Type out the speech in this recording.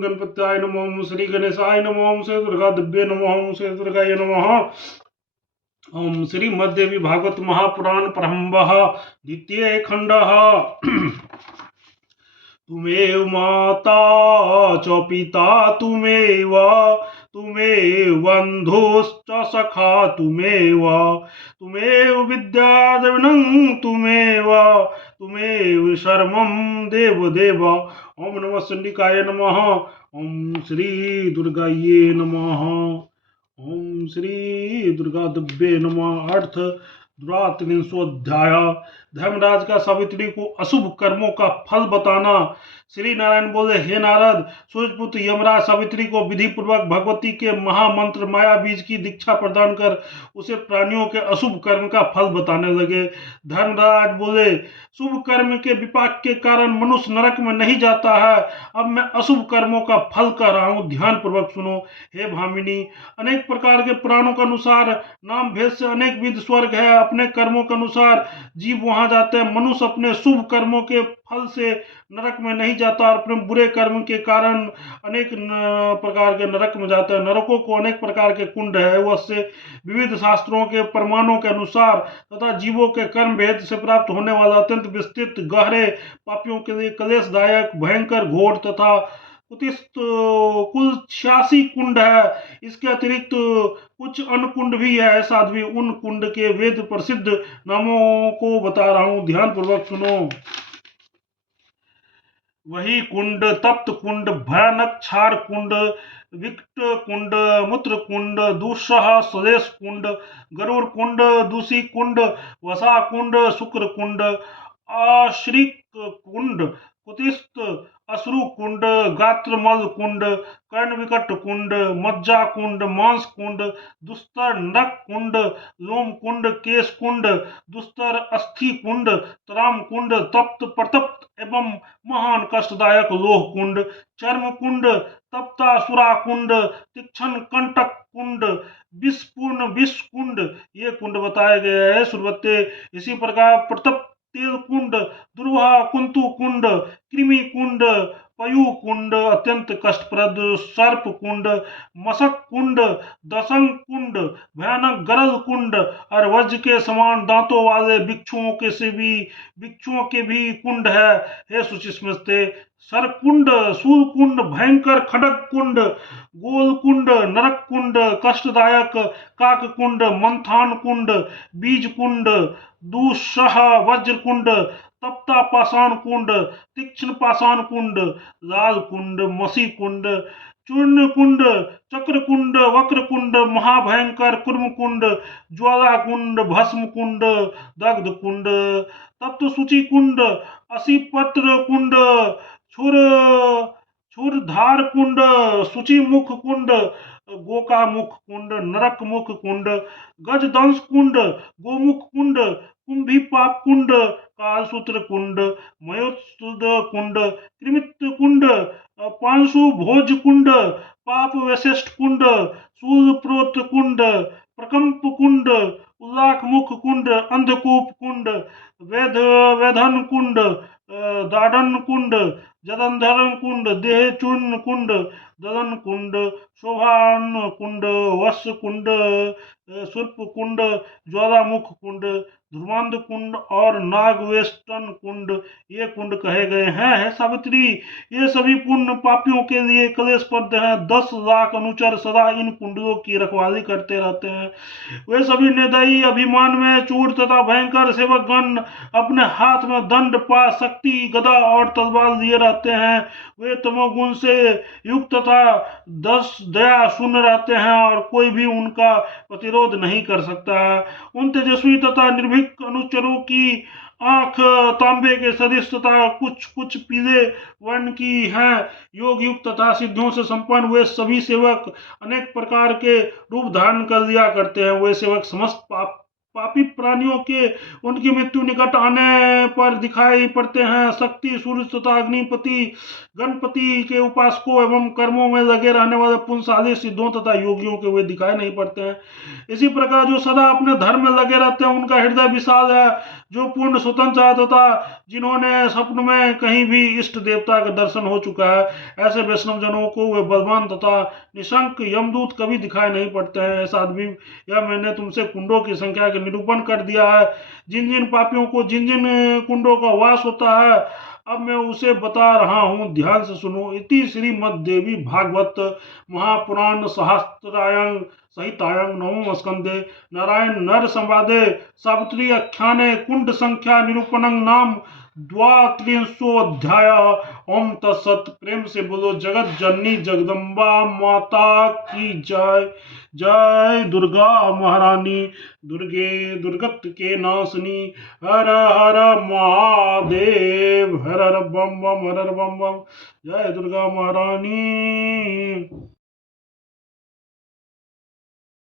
गं गणपत्याय नमः। ओम श्री गणेशाय नमः। ओम श्री दुर्गा दिव्ये नमः। ओम श्री दुर्गाय नमः। ओम श्री मद्देवी भागवत महापुराण प्रारंभः द्वितीय खंडः। तुमेव माता च पिता तुमेव बन्धुश्च सखा तुमेव विद्याद्रविणं तुमेव सर्वं देवदेव। ओम नमः चंडिकाय नमः। ओम श्री दुर्गाये नमः। ओम श्री दुर्गा दिव्ये नमः। अर्थ द्वात्रिंशोऽध्याय। धर्मराज का सावित्री को अशुभ कर्मों का फल बताना। श्री नारायण बोले, हे नारद, सूर्यपुत्र यमराज सावित्री को विधि पूर्वक भगवती के महामंत्र माया बीज की दीक्षा प्रदान कर उसे प्राणियों के अशुभ कर्म का फल बताने लगे। धर्मराज बोले, शुभ कर्म के विपाक के कारण मनुष्य नरक में नहीं जाता है। अब मैं अशुभ कर्मों का फल कह रहा हूँ, ध्यान पूर्वक सुनो। हे भामिनी, अनेक प्रकार के पुराणों के अनुसार नाम भेद से अनेक विध स्वर्ग है। अपने कर्मों के अनुसार जीव वहां जाते हैं। मनुष्य अपने शुभ कर्मों के फल से नरक में नहीं जाता और अपने बुरे कर्म के कारण अनेक प्रकार के नरक में जाता है। नरकों को अनेक प्रकार के कुंड है, उससे विविध शास्त्रों के प्रमाणों के अनुसार तथा जीवों के कर्म भेद से प्राप्त होने वाला अत्यंत विस्तृत गहरे पापियों के लिए क्लेशदायक भयंकर घोर तथा कुल 86 कुंड है। इसके अतिरिक्त कुछ अन्य कुंड भी है। साध्वी उन कुंड के वेद प्रसिद्ध नामों को बता रहा हूं, ध्यान पूर्वक सुनो। वही कुंड, तप्त कुंड, भयानक क्षार कुंड, विकट कुंड, मूत्र कुंड, दुस्सह स्वदेश कुंड, गरुड़ कुंड, दूषी कुंड, वसा कुंड, शुक्र कुंड, आश्रिक कुंड, कुतिस्त अश्रु कुंड, गात्रमल कुंड, कर्ण विकट कुंड, मज्जा कुंड, मांस कुंड, दुस्तर नरक कुंड, लोम कुंड, केश कुंड, दुस्तर अस्थि कुंड, तराम कुंड, तप्त प्रतप्त एवं महान कष्टदायक लोह कुंड, चर्म कुंड, तप्तासुरा कुंड, तीक्ष्ण कंटक कुंड, विषपूर्ण विष कुंड, ये कुंड बताए गए हैं सुरवत्ते। इसी प्रकार प्रतप्त तेल कुंड, दुर्वाह कुंतु कुंड, कृमि कुंड, पयु कुंड, अत्यंत कष्टप्रद सर्प कुंड, मशक कुंड, दशंग कुंड, भयानक गरल कुंड और वज्र के समान दांतों वाले भिक्षुओं के भी कुंड है। हे सुचिस्मृते, सरकुंड, शूलकुंड, भयंकर खडग कुंड, गोल कुंड, नरक कुंड, कष्टदायक काक कुंड, मंथान कुंड, बीज कुंड, दुस्सह वज्र कुंड, तप्ता पाषाण कुंड, तीक्ष्ण पाषाण कुंड, लाल कुंड, मसी कुंड, चूर्ण कुंड, चक्र कुंड, वक्र कुंड, महाभयंकर कुर्म कुंड, ज्वाला कुंड, भस्म कुंड, दग्ध कुंड, तप्त सूचि कुंड, असीपत्र कुंड, क्षुरधार कुंड, सूचि मुख कुंड, गोका मुख कुंड, नरक मुख कुंड, गजदंश कुंड, गोमुख कुंड, कुंभी पाप कुंड, कालसूत्र कुंड, मयोत्सुद कुंड, कृमित कुंड, पांशु भोज कुंड, पाप वैशिष्ट कुंड, शूलप्रोत कुंड, प्रकंप कुंड, उल्लाख मुख कुंड, अंधकूप कुंड, वेधन कुंड, दाढ़न कुंड, जदंधर कुंड, देह चूर्ण कुंड, ददन कुंड, शोभान कुंड, वश कुंड, सुर्प कुंड, ज्वालामुख कुंड, ध्रुमांध कुंड और नागवेष्टन कुंड, ये कुंड कहे गए हैं। है सावित्री, ये सभी पुण्य पापियों के लिए क्लेशप्रद हैं। 10 लाख अनुचर सदा इन कुंडों की रखवाली करते रहते हैं। वे सभी निर्दयी, अभिमान में चूर तथा भयंकर सेवकगण अपने हाथ में दंड, पाश, शक्ति, गदा और तलवार लिए रहते हैं। वे तमोगुण से युक्त तथा दया शून्य रहते हैं और कोई भी उनका प्रतिरोध नहीं कर सकता है। उन तेजस्वी तथा निर्भीक अनुचरों की आंख तांबे के सदृश तथा कुछ पीले वर्ण की है। योग युक्त तथा सिद्धियों से संपन्न वे सभी सेवक अनेक प्रकार के रूप धारण कर लिया करते हैं। वे सेवक समस्त पाप पापी प्राणियों के उनकी मृत्यु निकट आने पर दिखाई पड़ते हैं। शक्ति, सूर्य तथा अग्निपति, गणपति के उपासकों एवं कर्मों में लगे रहने वाले पुंसाली सिद्धों तथा योगियों के वे दिखाई नहीं पड़ते हैं। इसी प्रकार जो सदा अपने धर्म में लगे रहते हैं उनका हृदय विशाल है। जो पूर्ण स्वतंत्र है तथा जिन्होंने स्वप्न में कहीं भी इष्ट देवता का दर्शन हो चुका है, ऐसे वैष्णव जनों को वे बलवान तथा निशंक यमदूत कभी दिखाई नहीं पड़ते हैं। साध्वी, यह मैंने तुमसे कुंडों की संख्या के निरूपण कर दिया है। जिन जिन पापियों को जिन जिन कुंडों का वास होता है, अब मैं उसे बता रहा हूँ, ध्यान से सुनो। इति श्रीमद् देवी भागवत महापुराण सहस्त्रायण सहितायं नवम स्कंदे नारायण नर संवादे सावित्री आख्याने कुंड संख्या निरूपणं नाम द्वात्रिंशोऽध्याय। ओम तत्सत। प्रेम से बोलो जगत जननी जगदम्बा माता की जय। जय दुर्गा महारानी, दुर्गे दुर्गत के नाशनी। हर हर महादेव, हर हर बम बम, हर हर बम बम। जय दुर्गा महारानी।